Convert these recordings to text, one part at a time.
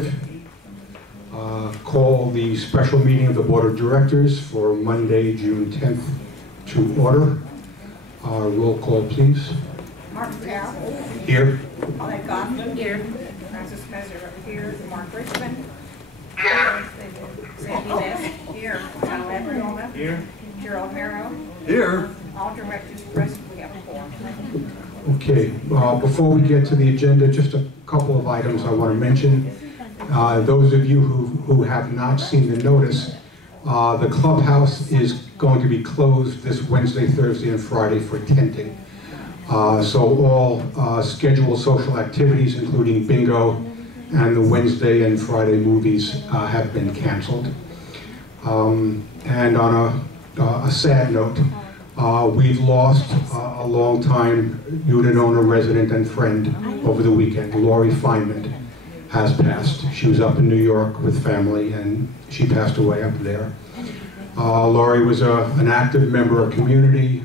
5. Call the special meeting of the Board of Directors for Monday, June 10th to order. Roll call, please. Martin Powell. Here. Paulette Goffman. Here. Francis Messer here. Mark Richmond. Here. Sandy Best. Here. Al Everett. Here. Gerald Harrow. Here. All directors present. We have a quorum. Okay. Before we get to the agenda, just a couple of items I want to mention. Those of you who have not seen the notice, the clubhouse is going to be closed this Wednesday, Thursday, and Friday for tenting. So all scheduled social activities, including bingo and the Wednesday and Friday movies, have been canceled. And on a sad note, we've lost a long-time unit owner, resident, and friend over the weekend. Lori Feynman has passed. She was up in New York with family, and she passed away up there. Lori was an active member of community,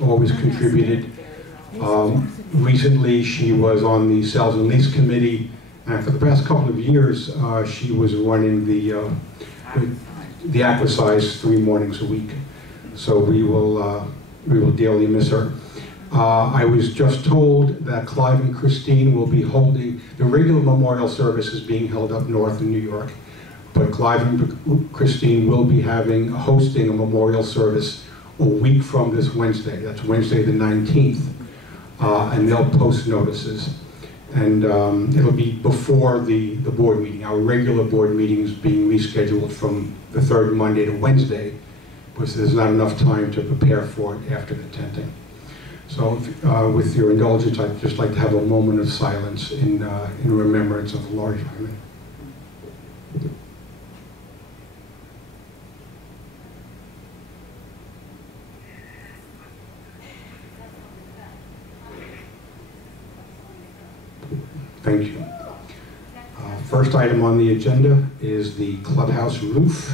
always contributed. Recently, she was on the Sales and Lease Committee, and for the past couple of years, she was running the Aquasize 3 mornings a week. So we will dearly miss her. I was just told that Clive and Christine will be holding, the regular memorial service is being held up north in New York, but Clive and Christine will be hosting a memorial service a week from this Wednesday. That's Wednesday the 19th, and they'll post notices. And it'll be before the board meeting. Our regular board meeting is being rescheduled from the 3rd Monday to Wednesday, because there's not enough time to prepare for it after the tenting. So with your indulgence, I'd just like to have a moment of silence in remembrance of Lori Feynman. Thank you. First item on the agenda is the clubhouse roof.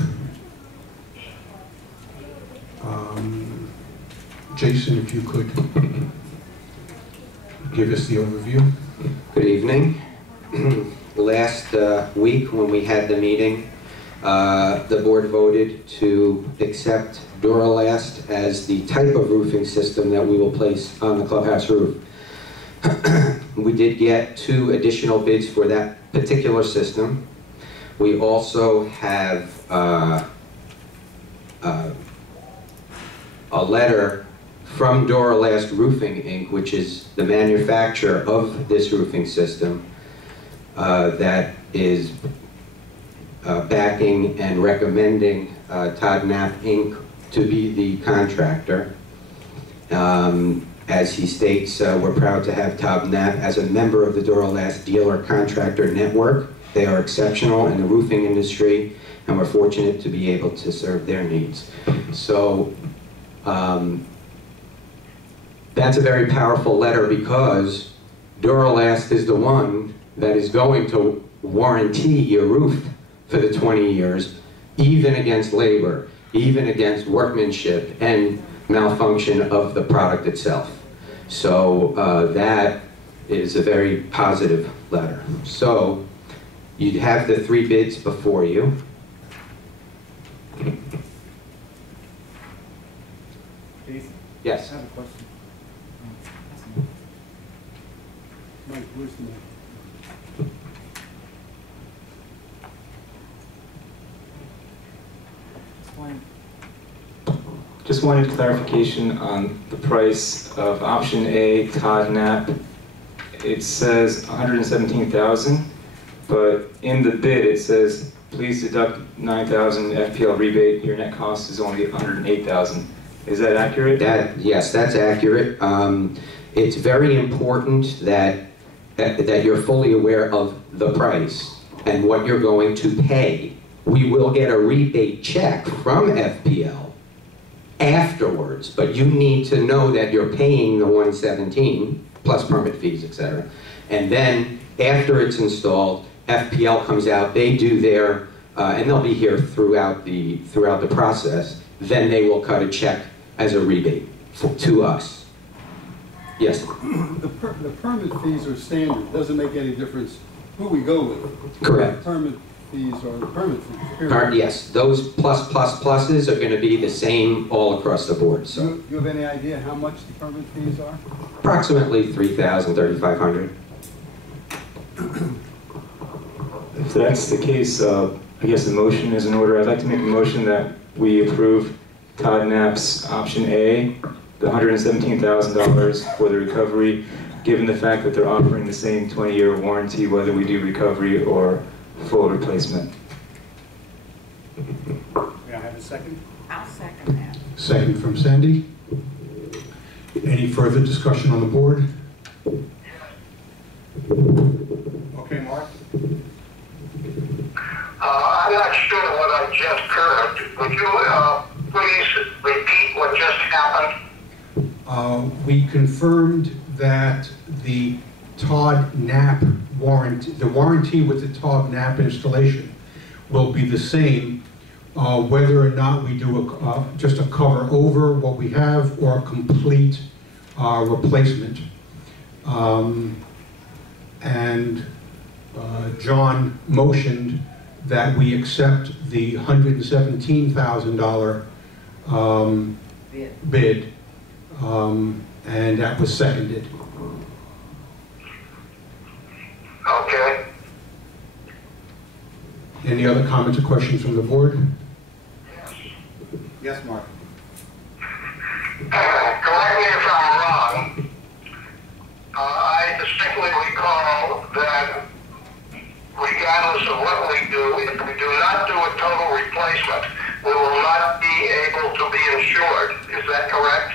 Jason, if you could give us the overview. Good evening. Last week when we had the meeting, the board voted to accept Duralast as the type of roofing system that we will place on the clubhouse roof. We did get 2 additional bids for that particular system. We also have a letter from Duralast Roofing, Inc., which is the manufacturer of this roofing system, that is backing and recommending Todd Knapp, Inc. to be the contractor. As he states, we're proud to have Todd Knapp as a member of the Duralast Dealer Contractor Network. They are exceptional in the roofing industry, and we're fortunate to be able to serve their needs. So that's a very powerful letter, because Duralast is the one that is going to warranty your roof for the 20 years, even against labor, even against workmanship and malfunction of the product itself. So that is a very positive letter. So you have the 3 bids before you. Jason? Yes. I have a question. Mike, where's the mic? Just wanted clarification on the price of option A, Todd Knapp. It says $117,000, but in the bid it says, please deduct $9,000 FPL rebate. Your net cost is only $108,000. Is that accurate? Yes, that's accurate. It's very important that you're fully aware of the price and what you're going to pay. We will get a rebate check from FPL afterwards, but you need to know that you're paying the $117 plus permit fees, etc. And then after it's installed, FPL comes out, they do their, and they'll be here throughout the process. Then they will cut a check as a rebate to us. Yes. The permit fees are standard. Doesn't make any difference who we go with. Correct. Permit fees or the permit fees, period. Yes, those pluses are going to be the same all across the board. So Do you have any idea how much the permit fees are? approximately $3,000, $3,500. If that's the case, I guess the motion is in order. I'd like to make a motion that we approve Todd Knapp's option A, the $117,000 for the recovery, given the fact that they're offering the same 20-year warranty whether we do recovery or full replacement. May I have a second? I'll second that. Second from Sandy. Any further discussion on the board? Okay, Mark? I'm not sure what I just heard. Would you please repeat what just happened? We confirmed that the Todd Knapp warranty, the warranty with the Todd Knapp installation will be the same whether or not we do just a cover over what we have or a complete replacement. John motioned that we accept the $117,000 bid, and that was seconded. Okay. Any other comments or questions from the board? Yes, Mark. Correct me if I'm wrong. I distinctly recall that regardless of what we do, if we do not do a total replacement, we will not be able to be insured. Is that correct?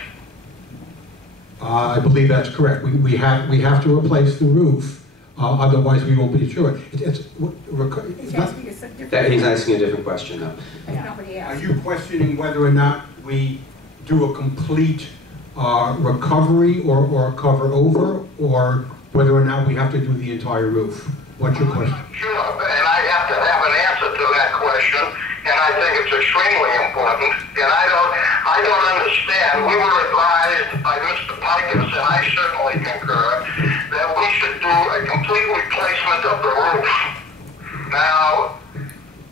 I believe that's correct. We have to replace the roof, otherwise we won't be insured. He's asking us a different. He's asking a different question, though. That's not what he Are asked. you questioning whether or not we do a complete recovery or cover over, or whether or not we have to do the entire roof? What's your question? Sure, and I have to have an answer to that question, and I think it's extremely important. And I don't understand. We were advised by Mr. Pikus, and I certainly concur, that we should do a complete replacement of the roof. Now,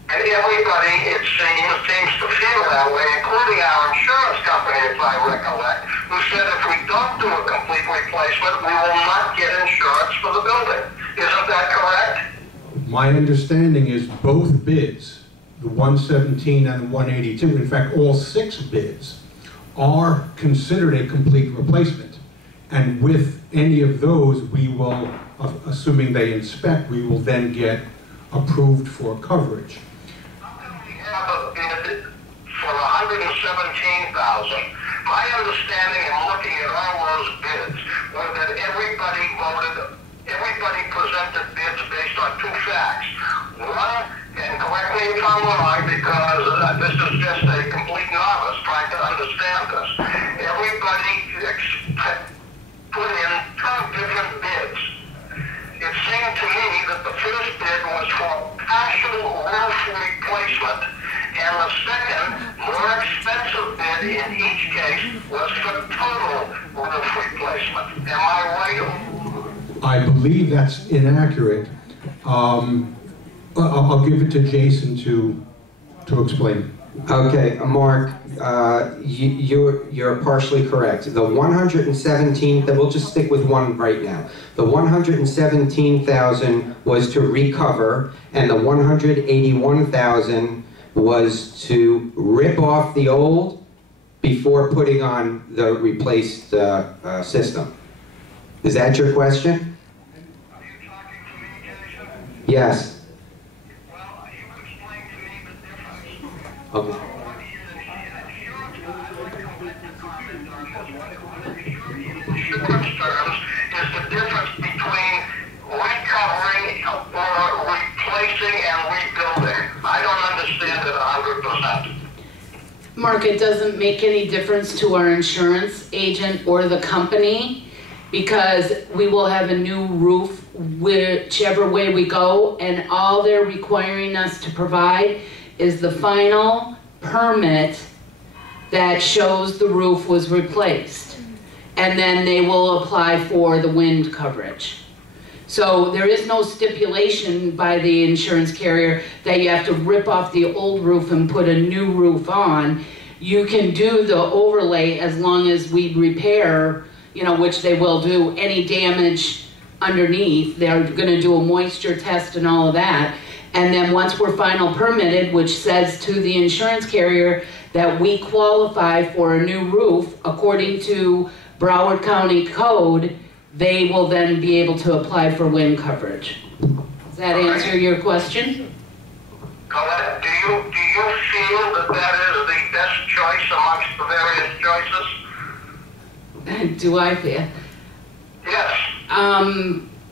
and everybody, it seems to feel that way, including our insurance company, if I recollect, who said if we don't do a complete replacement, we will not get insurance for the building. Isn't that correct? My understanding is both bids, the 117 and the 182, in fact all 6 bids, are considered a complete replacement. And with any of those, we will, assuming they inspect, we will then get approved for coverage. How can we have a bid for $117,000? My understanding in looking at all those bids was that everybody presented bids based on 2 facts. One, and correct me if I'm wrong, because this is just a complete novice trying to understand this. Everybody put in 2 different bids. It seemed to me that the first bid was for partial roof replacement, and the second, more expensive bid in each case was for total roof replacement. Am I right? I believe that's inaccurate. I'll give it to Jason to explain. Okay, Mark, you're partially correct. The 117, we'll just stick with one right now. The 117,000 was to recover, and the 181,000 was to rip off the old before putting on the replaced system. Is that your question? Are you talking to me, Jason? Yes. Well, you explain to me the difference. Okay. What insurance terms is the difference between recovering or replacing and rebuilding. I don't understand it 100%. Mark, it doesn't make any difference to our insurance agent or the company, because we will have a new roof whichever way we go, and all they're requiring us to provide is the final permit that shows the roof was replaced. And then they will apply for the wind coverage. So there is no stipulation by the insurance carrier that you have to rip off the old roof and put a new roof on. You can do the overlay as long as we repair, you know, which they will do, any damage underneath. They're gonna do a moisture test and all of that. And then once we're final permitted, which says to the insurance carrier that we qualify for a new roof according to Broward County Code, they will then be able to apply for wind coverage. Does that answer your question? Colette, do you feel that that is the best choice amongst the various choices? Do I feel? Yes.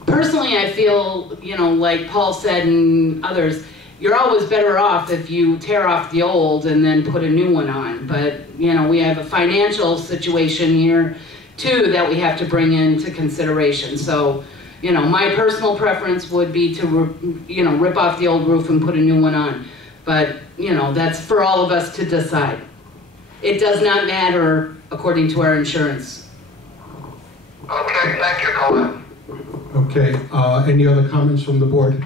Personally, I feel, you know, like Paul said and others, you're always better off if you tear off the old and then put a new one on. But, you know, we have a financial situation here too that we have to bring into consideration. So, you know, my personal preference would be to, you know, rip off the old roof and put a new one on. But, you know, that's for all of us to decide. It does not matter according to our insurance. Okay, thank you, Colette. Okay, any other comments from the board?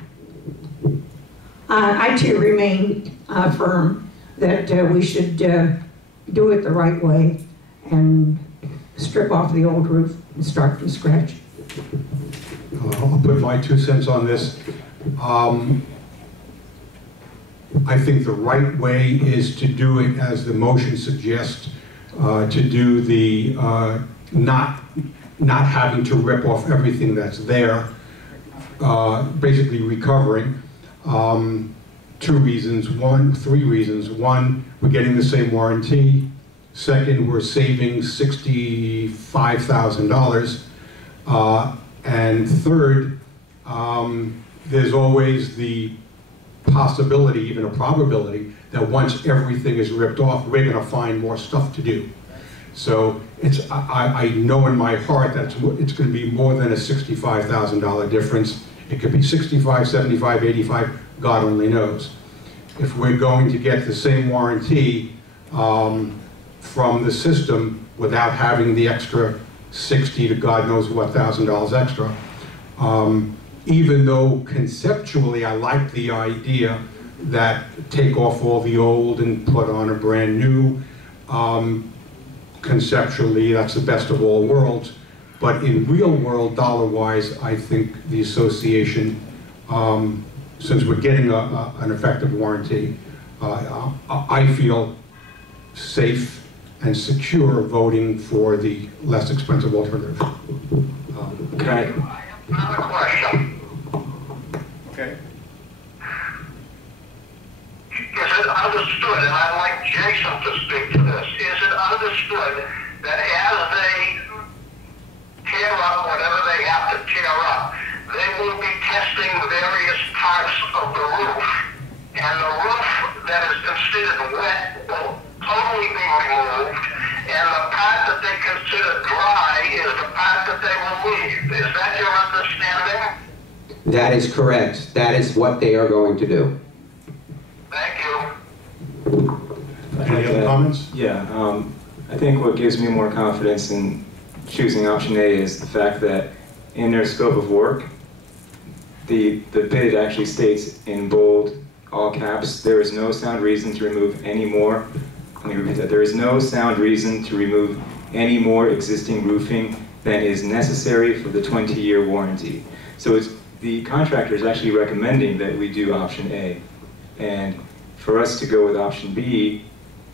I too remain firm that we should do it the right way and strip off the old roof and start from scratch. I'll put my 2 cents on this. I think the right way is to do it as the motion suggests, to do the not having to rip off everything that's there, basically recovering. 3 reasons. One, we're getting the same warranty. Second, we're saving $65,000. And third, there's always the possibility, even a probability, that once everything is ripped off, we're going to find more stuff to do. So I know in my heart that it's going to be more than a $65,000 difference. It could be 65, 75, 85, God only knows. If we're going to get the same warranty from the system without having the extra 60 to God knows what $1,000 extra, even though conceptually I like the idea that take off all the old and put on a brand new, conceptually that's the best of all worlds, but in real world, dollar-wise, I think the association, since we're getting an effective warranty, I feel safe and secure voting for the less expensive alternative. Okay. Another question. Okay. Is it understood, and I'd like Jason to speak to this, is it understood that as they tear up whatever they have to tear up, they will be testing various parts of the roof, and the roof that is considered wet will totally be removed, and the part that they consider dry is the part that they will leave. Is that your understanding? That is correct. That is what they are going to do. Thank you. Any other comments? Yeah, I think what gives me more confidence in choosing option A is the fact that in their scope of work, the bid actually states in bold, all caps, there is no sound reason to remove any more. Let me repeat that. There is no sound reason to remove any more existing roofing than is necessary for the 20-year warranty. So the contractor is actually recommending that we do option A. And for us to go with option B,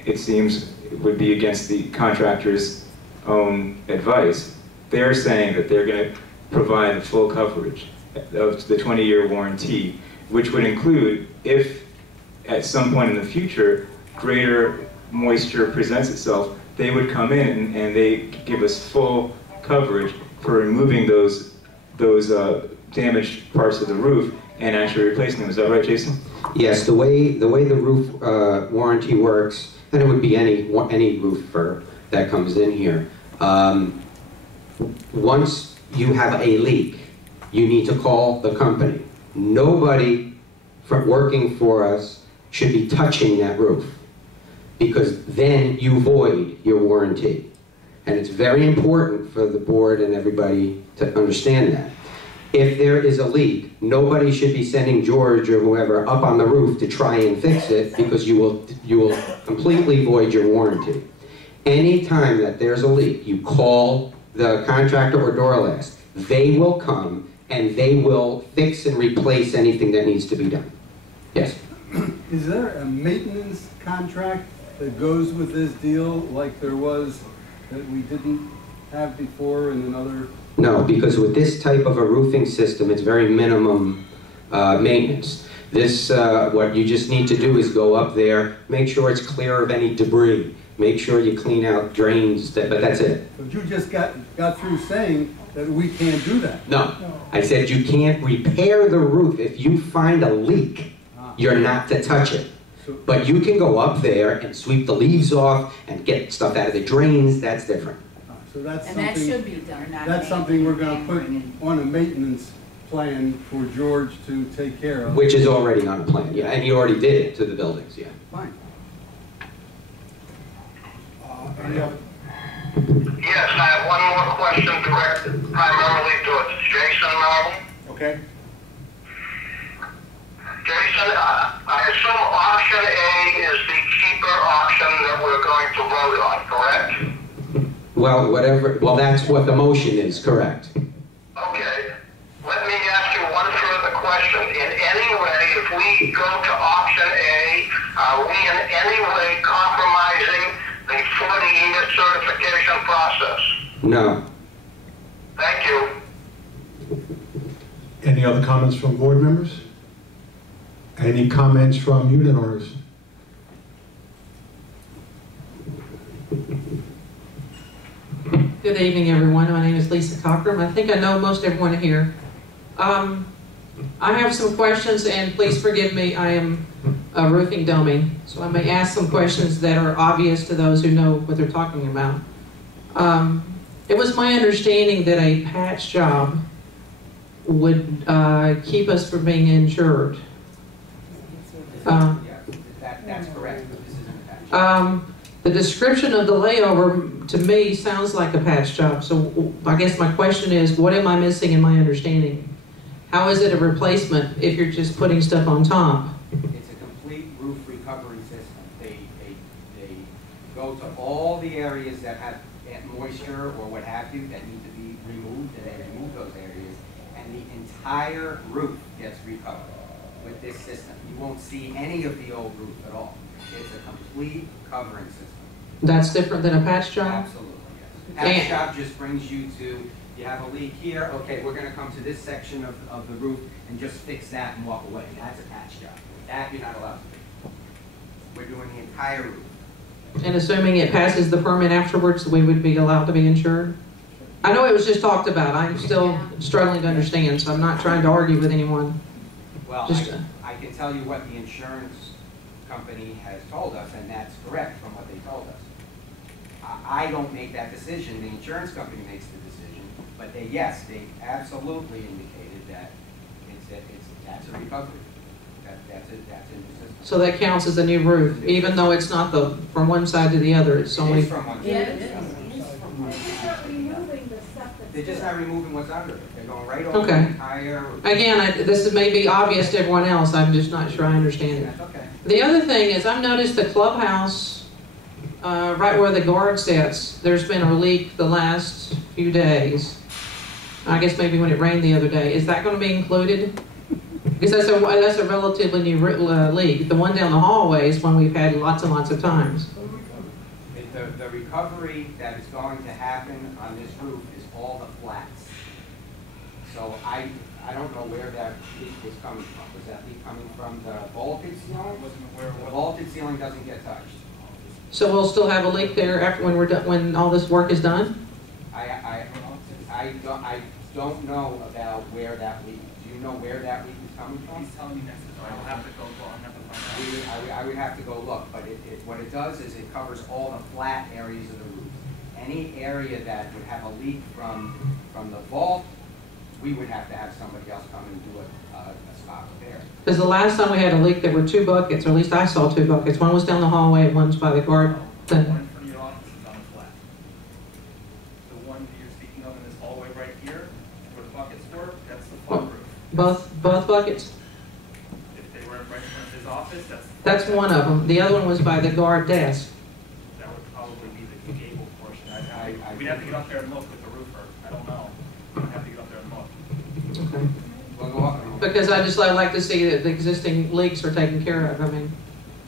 it seems it would be against the contractor's own advice. They're saying that they're going to provide the full coverage of the 20-year warranty, which would include if at some point in the future greater moisture presents itself, they would come in and they give us full coverage for removing those damaged parts of the roof and actually replacing them. Is that right, Jason? Yes, the way the roof warranty works, and it would be any roofer that comes in here. Once you have a leak, you need to call the company. Nobody working for us should be touching that roof, because then you void your warranty. And it's very important for the board and everybody to understand that. If there is a leak, nobody should be sending George or whoever up on the roof to try and fix it, because you will completely void your warranty. Anytime that there's a leak, you call the contractor or Doralast. They will come and they will fix and replace anything that needs to be done. Yes? Is there a maintenance contract that goes with this deal like there was that we didn't have before in another? No, because with this type of a roofing system, it's very minimum maintenance. This, what you just need to do is go up there, make sure it's clear of any debris, make sure you clean out drains, but that's it. But you just got through saying that we can't do that. No, I said you can't repair the roof. If you find a leak, you're not to touch it. But you can go up there and sweep the leaves off and get stuff out of the drains. That's different. So that's And something, that should be done. that's something we're going to put on a maintenance plan for George to take care of. Which is already on a plan, yeah, and you already did it to the buildings, yeah. Fine. Any other? Yes, I have one more question directed primarily towards Jason Marble. Okay. Jason, I assume option A is the cheaper option that we're going to vote on, correct? Well, whatever, well, that's what the motion is, correct. Okay. Let me ask you one further question. In any way, if we go to option A, are we in any way compromising the 40-year certification process? No. Thank you. Any other comments from board members? Any comments from unit owners? Good evening, everyone. My name is Lisa Cochran. I think I know most everyone here. I have some questions, and please forgive me, I am a roofing dummy, so I may ask some questions that are obvious to those who know what they're talking about. It was my understanding that a patch job would keep us from being insured. That's correct. This isn't a patch. The description of the layover to me sounds like a patch job. So I guess my question is, what am I missing in my understanding? How is it a replacement if you're just putting stuff on top? It's a complete roof recovery system. They go to all the areas that have moisture or what have you that need to be removed, and they remove those areas, and the entire roof gets recovered with this system. You won't see any of the old roof at all. It's a complete covering system. That's different than a patch job? Absolutely, yes. Patch job just brings you to, you have a leak here, okay, we're going to come to this section of the roof and just fix that and walk away. That's a patch job. That you're not allowed to do. We're doing the entire roof. And assuming it passes the permit afterwards, we would be allowed to be insured? I know it was just talked about. I'm still struggling to understand, so I'm not trying to argue with anyone. Well, Just, I can tell you what the insurance company has told us, and that's correct from what they told us. I don't make that decision. The insurance company makes the decision. But they absolutely indicated that that's a recovery. That's a new system. So that counts as a new roof, even though it's not from one side to the other. It's only It's from one side. Yeah, to it the is. other. Removing the stuff that's They're just not removing what's under it. They're going right over Okay. the entire. Again, this may be obvious to everyone else. I'm just not sure I understand it. That's okay. The other thing is, I've noticed the clubhouse, right where the guard sits, there's been a leak the last few days. I guess maybe when it rained the other day. Is that going to be included? Because that's a relatively new leak. The one down the hallway is one we've had lots and lots of times. The recovery that is going to happen on this roof is all the flats. So I don't know where that leak was coming from. Was that leak coming from the vaulted ceiling? The vaulted ceiling doesn't get touched. So we'll still have a leak there after when all this work is done? I don't know about where that leak. Do you know where that leak is coming from? He's telling me necessary. I'll have to go and have to find out. I would have to go look, but what it does is it covers all the flat areas of the roof. Any area that would have a leak from the vault, we would have to have somebody else come and do a spot repair. Because the last time we had a leak, there were 2 buckets, or at least I saw 2 buckets. One was down the hallway and one's by the guard. The one in front of your office is on the flat. The one that you're speaking of in this hallway right here, where the buckets were, that's the flat. Both buckets? If they were in front of his office, That's one of them. The other one was by the guard desk. that would probably be the gable portion. We'd have to get up there and look with the roofer. I don't know. We'd have to get up there and look. Okay. We'll go up. Because I'd like to see that the existing leaks are taken care of. I mean,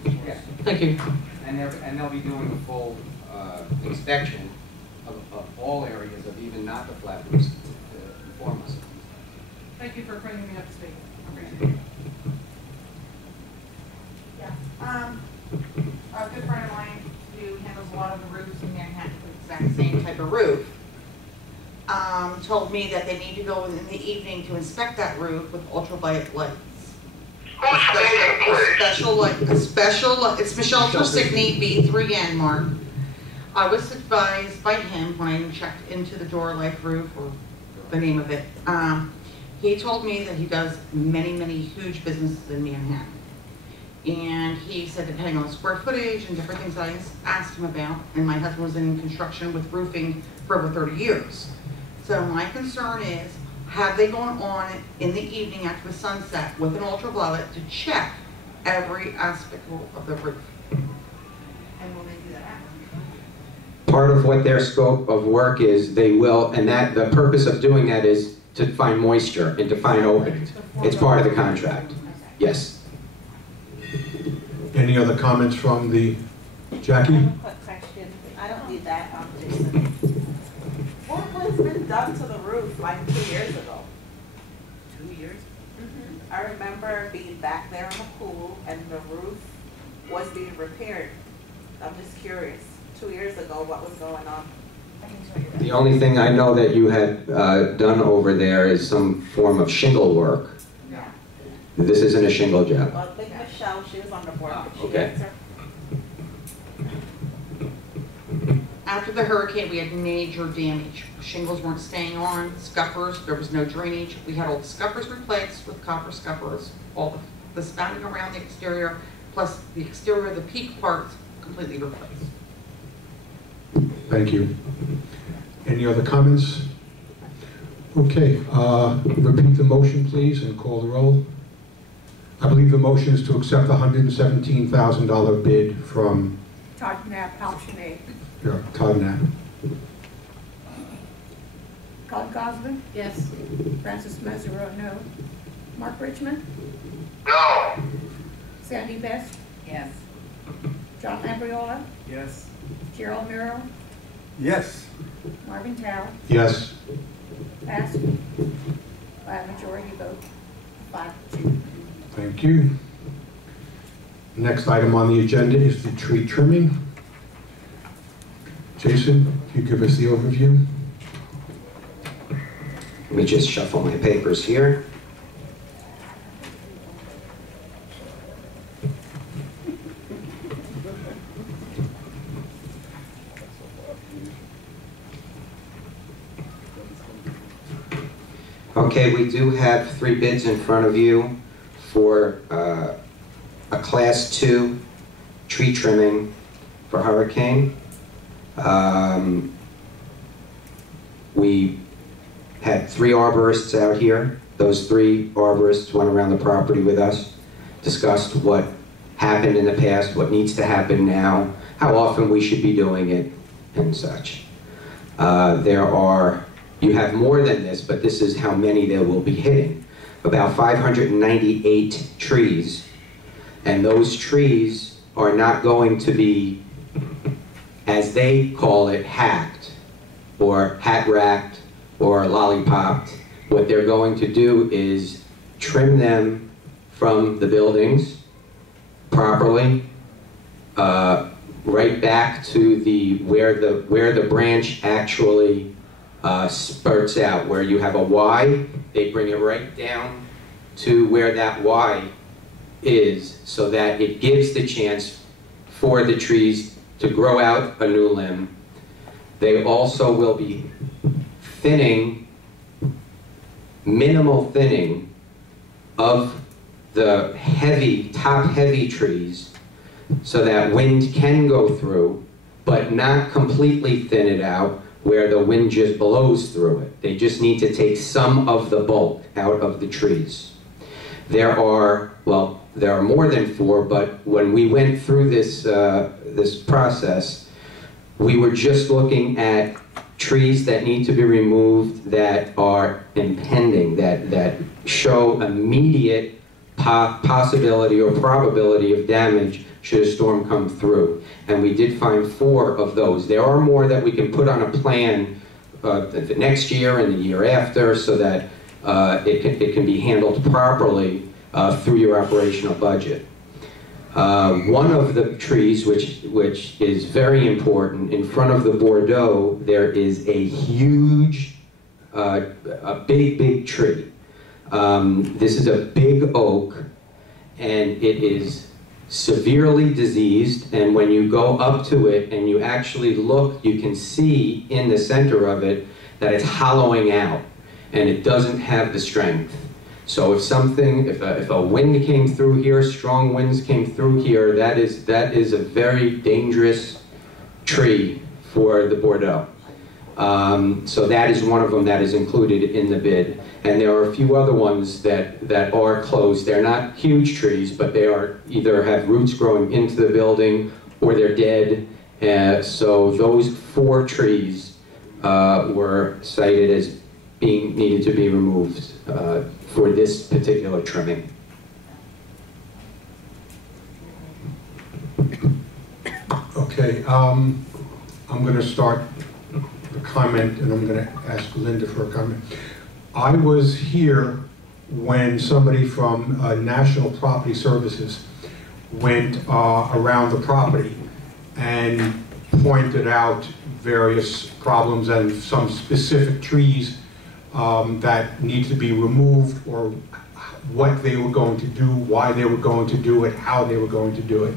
Yeah. thank you. And they'll be doing a full inspection of all areas of even not the flat roofs to inform us. Thank you for bringing me up to speed. Yeah. A good friend of mine who handles a lot of the roofs in Manhattan, the exact same type of roof, told me that they need to go in the evening to inspect that roof with ultraviolet lights. A special light, it's Michelle Tersigny, B3N, Mark. I was advised by him when I checked into the Door Life roof, or the name of it. He told me that he does many, many huge businesses in Manhattan. And he said depending on the square footage and different things I asked him about, and my husband was in construction with roofing for over 30 years. So my concern is, have they gone on in the evening after the sunset with an ultraviolet to check every aspect of the roof? And will they do that after? Part of what their scope of work is, they will, and that the purpose of doing that is to find moisture and to find openings. It's part of the contract. Yes. Any other comments from the, Jackie? I have a quick question. I don't need that, Jason. What has been done to the roof like 2 years ago? 2 years? Mm-hmm. I remember being back there in the pool and the roof was being repaired. I'm just curious. 2 years ago, what was going on? The only thing I know that you had done over there is some form of shingle work. Yeah. This isn't a shingle job. Well, Big Michelle, she was on the board, but she Okay. answered. After the hurricane, we had major damage. Shingles weren't staying on, scuppers, there was no drainage. We had all the scuppers replaced with copper scuppers, all the spouting around the exterior, plus the exterior, the peak parts, completely replaced. Thank you. Any other comments? Okay, repeat the motion, please, and call the roll. I believe the motion is to accept the $117,000 bid from Todd Knapp, option A. Todd Knapp. Colin Goslin? Yes. Francis Mesereau, no. Mark Richmond? No. Sandy Best? Yes. John Lambriola? Yes. Gerald Miro? Yes. Marvin Tao? Yes. Passed by a majority vote, 5-2. Thank you. Next item on the agenda is the tree trimming. Jason, can you give us the overview? Let me just shuffle my papers here. Okay, we do have 3 bids in front of you for a Class 2 tree trimming for Hurricane. We had 3 arborists out here. Those 3 arborists went around the property with us, discussed what happened in the past, what needs to happen now, how often we should be doing it, and such. You have more than this, but this is how many there will be hitting. About 598 trees, and those trees are not going to be, as they call it, hacked, or hat-racked, or lollipopped. What they're going to do is trim them from the buildings properly, right back to where the branch actually spurts out. Where you have a Y, they bring it right down to where that Y is, so that it gives the chance for the trees to grow out a new limb. They also will be thinning, minimal thinning of the top-heavy trees, so that wind can go through, but not completely thin it out, where the wind just blows through it. They just need to take some of the bulk out of the trees. There are more than 4, but when we went through this, this process, we were just looking at trees that need to be removed that are impending, that show immediate possibility or probability of damage should a storm come through. And we did find 4 of those. There are more that we can put on a plan the next year and the year after, so that it can be handled properly through your operational budget. One of the trees, which is very important, in front of the Bordeaux, there is a huge, a big tree. This is a big oak, and it is severely diseased, and when you go up to it and you actually look, you can see in the center of it that it's hollowing out, and it doesn't have the strength. So if a wind came through here, strong winds came through here, that is a very dangerous tree for the Bordeaux. So that is one of them that is included in the bid. And there are a few other ones that are closed. They're not huge trees, but they are either have roots growing into the building or they're dead. So those 4 trees were cited as being needed to be removed for this particular trimming. Okay, I'm going to start the comment, and I'm going to ask Linda for a comment. I was here when somebody from National Property Services went around the property and pointed out various problems and some specific trees that need to be removed, or what they were going to do, why they were going to do it, how they were going to do it.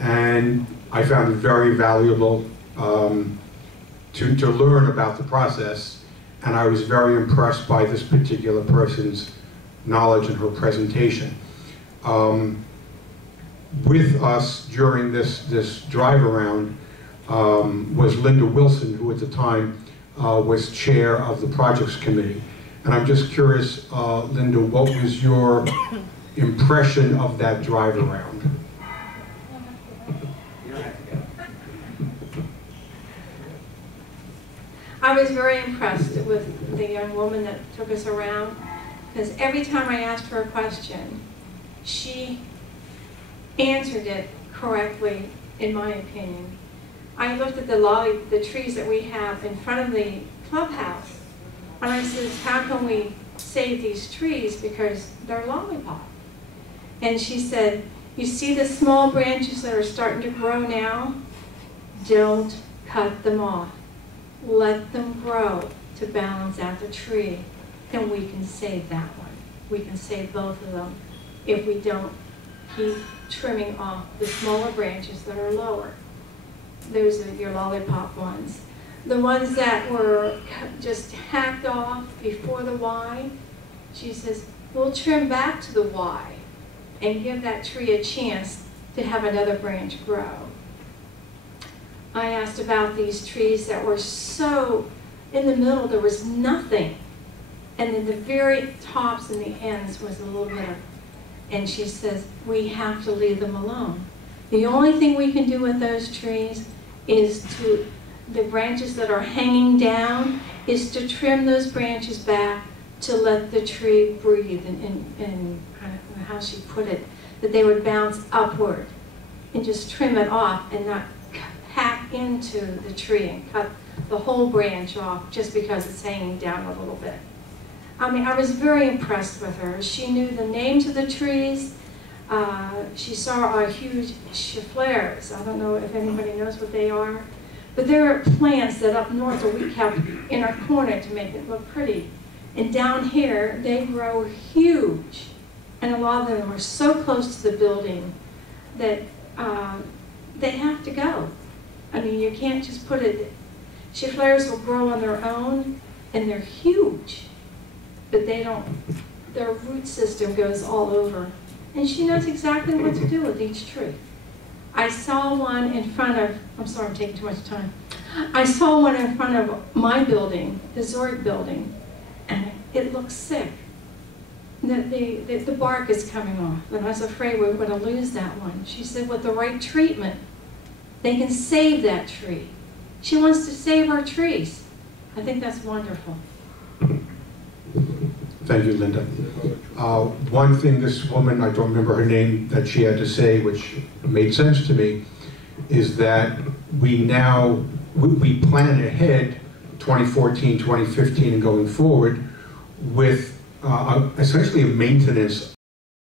And I found it very valuable to learn about the process, and I was very impressed by this particular person's knowledge and her presentation. With us during this drive around was Linda Wilson, who at the time was chair of the projects committee. And I'm just curious, Linda, what was your impression of that drive around? I was very impressed with the young woman that took us around, because every time I asked her a question, she answered it correctly, in my opinion. I looked at the trees that we have in front of the clubhouse, and I said, how can we save these trees, because they're lollipop? And she said, you see the small branches that are starting to grow now? Don't cut them off. Let them grow to balance out the tree, and we can save that one. We can save both of them if we don't keep trimming off the smaller branches that are lower. Those are your lollipop ones. The ones that were just hacked off before the Y, she says, we'll trim back to the Y and give that tree a chance to have another branch grow. I asked about these trees that were so, in the middle there was nothing, and then the very tops and the ends was a little bit of, and she says, we have to leave them alone. The only thing we can do with those trees is the branches that are hanging down, is to trim those branches back to let the tree breathe, and how she put it, that they would bounce upward, and just trim it off and not hack into the tree and cut the whole branch off just because it's hanging down a little bit. I mean, I was very impressed with her. She knew the names of the trees. She saw our huge chifleurs. I don't know if anybody knows what they are, but there are plants that up north that we kept in our corner to make it look pretty. And down here, they grow huge. And a lot of them are so close to the building that they have to go. I mean, you can't just put it, chifleurs will grow on their own, and they're huge, but they don't, their root system goes all over. And she knows exactly what to do with each tree. I saw one in front of, I'm sorry I'm taking too much time. I saw one in front of my building, the Zorg building, and it looks sick. The bark is coming off, and I was afraid we were going to lose that one. She said with the right treatment, they can save that tree. She wants to save our trees. I think that's wonderful. Thank you, Linda. One thing this woman, I don't remember her name, that she had to say, which made sense to me, is that we plan ahead 2014, 2015, and going forward with essentially a maintenance